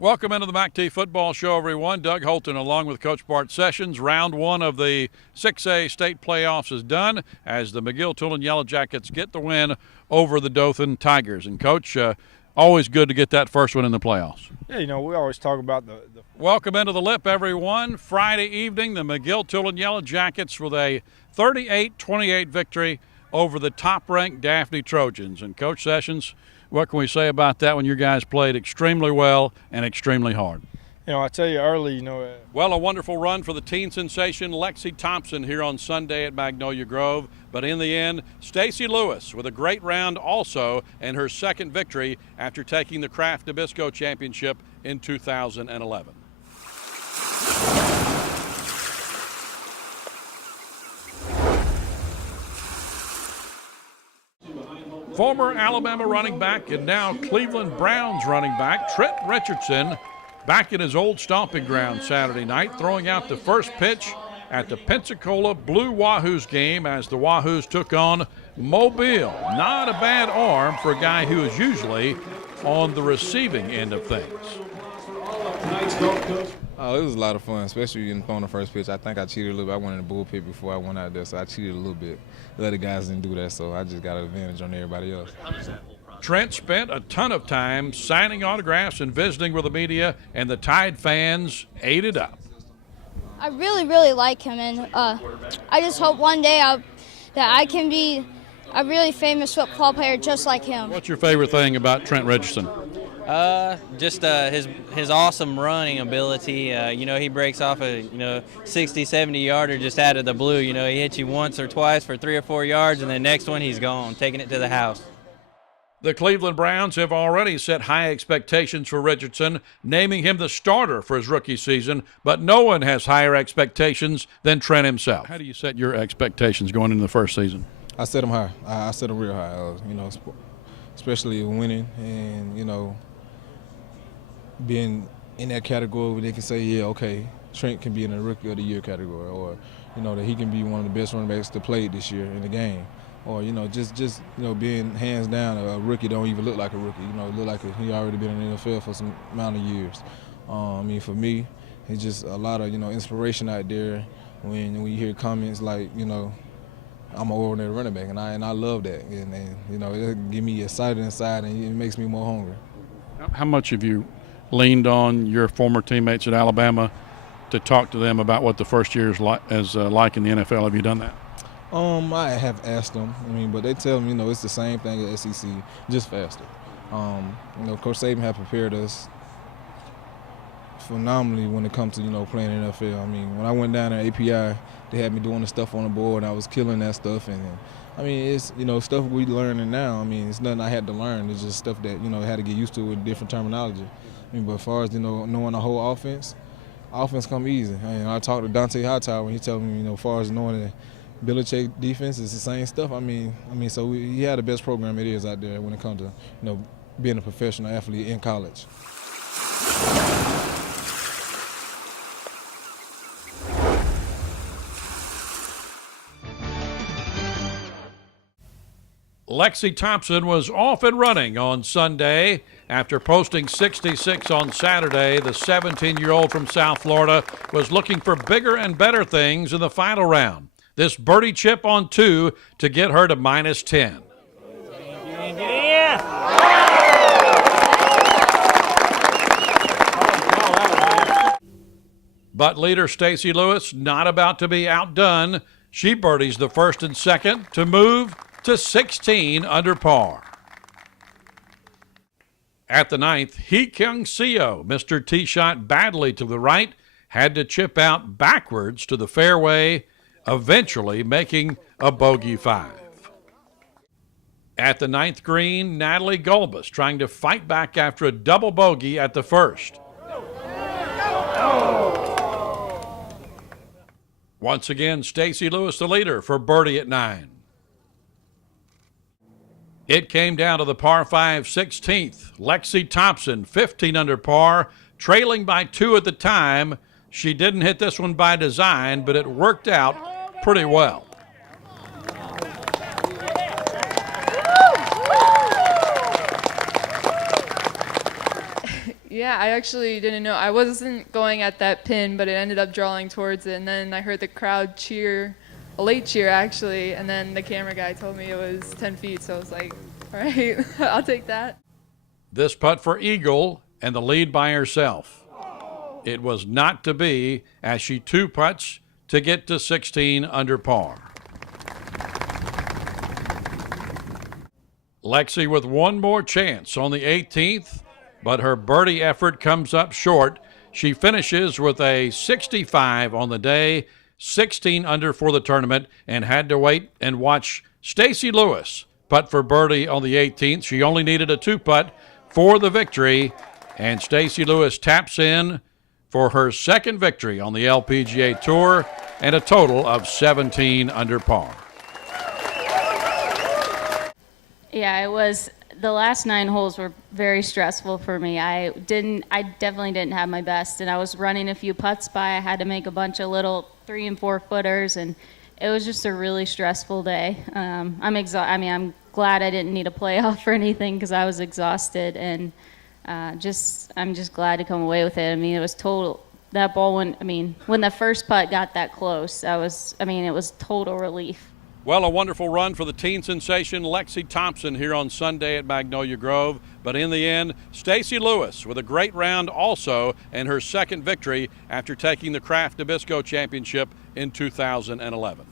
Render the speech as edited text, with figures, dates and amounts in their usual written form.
Welcome into the MACT Football Show, everyone. Doug Holton along with Coach Bart Sessions. Round one of the 6A state playoffs is done as the McGill-Tulane Yellow Jackets get the win over the Dothan Tigers. And, Coach, always good to get that first one in the playoffs. Yeah, we always talk about the Welcome into the Lip, everyone. Friday evening, the McGill-Tulane Yellow Jackets with a 38-28 victory over the top-ranked Daphne Trojans. And, Coach Sessions, what can we say about that when you guys played extremely well and extremely hard? I tell you early, Well, a wonderful run for the teen sensation Lexi Thompson here on Sunday at Magnolia Grove. But in the end, Stacy Lewis with a great round also and her second victory after taking the Kraft Nabisco Championship in 2011. Former Alabama running back and now Cleveland Browns running back Trent Richardson back in his old stomping ground Saturday night, throwing out the first pitch at the Pensacola Blue Wahoos game as the Wahoos took on Mobile. Not a bad arm for a guy who is usually on the receiving end of things. Oh, it was a lot of fun, especially in throwing the first pitch. I think I cheated a little bit. I went in the bullpen before I went out there, so I cheated a little bit. The other guys didn't do that, so I just got an advantage on everybody else. Trent spent a ton of time signing autographs and visiting with the media, and the Tide fans ate it up. I really, really like him, and I just hope one day that I can be a really famous football player just like him. What's your favorite thing about Trent Richardson? Just his awesome running ability. He breaks off a 60, 70 yarder just out of the blue. He hits you once or twice for 3 or 4 yards, and the next one he's gone, taking it to the house. The Cleveland Browns have already set high expectations for Richardson, naming him the starter for his rookie season, but no one has higher expectations than Trent himself. How do you set your expectations going into the first season? I set them high. I set them real high, especially winning and, being in that category where they can say, yeah, okay, Trent can be in the Rookie of the Year category, or, that he can be one of the best running backs to play this year in the game. Or, just being hands down a rookie don't even look like a rookie. Look like he already been in the NFL for some amount of years. For me, it's just a lot of, inspiration out there when you hear comments like, I'm an ordinary running back, and I love that. And it give me excited inside, and it makes me more hungry. How much have you leaned on your former teammates at Alabama to talk to them about what the first year is like in the NFL? Have you done that? I have asked them, but they tell me, it's the same thing at SEC, just faster. Coach Saban has prepared us phenomenally when it comes to, playing in the NFL. When I went down at API, they had me doing the stuff on the board, and I was killing that stuff. And it's, stuff we learning now. It's nothing I had to learn. It's just stuff that, I had to get used to with different terminology. But as far as, knowing the whole offense come easy. I talked to Dante Hightower, and he told me, as far as knowing that Belichick defense is the same stuff. So he had the best program it is out there when it comes to, being a professional athlete in college. Lexi Thompson was off and running on Sunday after posting 66 on Saturday. The 17-year-old from South Florida was looking for bigger and better things in the final round. This birdie chip on 2 to get her to -10. But leader Stacy Lewis not about to be outdone. She birdies the first and second to move to 16 under par. At the ninth, Hee Kyung Seo, Mr. Tee shot badly to the right, had to chip out backwards to the fairway, eventually making a bogey 5. At the ninth green, Natalie Gulbis trying to fight back after a double bogey at the first. Once again, Stacy Lewis the leader for birdie at 9. It came down to the par 5 16th. Lexi Thompson, 15 under par, trailing by 2 at the time. She didn't hit this one by design, but it worked out pretty well. Yeah, I actually didn't know. I wasn't going at that pin, but it ended up drawing towards it. And then I heard the crowd cheer, a late cheer actually, and then the camera guy told me it was 10 feet. So I was like, all right, I'll take that. This putt for Eagle and the lead by herself. It was not to be as she two putts to get to 16 under par. Lexi with one more chance on the 18th, but her birdie effort comes up short. She finishes with a 65 on the day, 16 under for the tournament, and had to wait and watch Stacy Lewis putt for birdie on the 18th. She only needed a two putt for the victory, and Stacy Lewis taps in for her second victory on the LPGA Tour and a total of 17 under par. Yeah, it was. The last 9 holes were very stressful for me. I definitely didn't have my best, and I was running a few putts by. I had to make a bunch of little 3 and 4 footers, and it was just a really stressful day. I'm glad I didn't need a playoff or anything because I was exhausted, and I'm just glad to come away with it. I mean, it was total. That ball when the first putt got that close, it was total relief. Well, a wonderful run for the teen sensation Lexi Thompson here on Sunday at Magnolia Grove. But in the end, Stacy Lewis with a great round also and her second victory after taking the Kraft Nabisco Championship in 2011.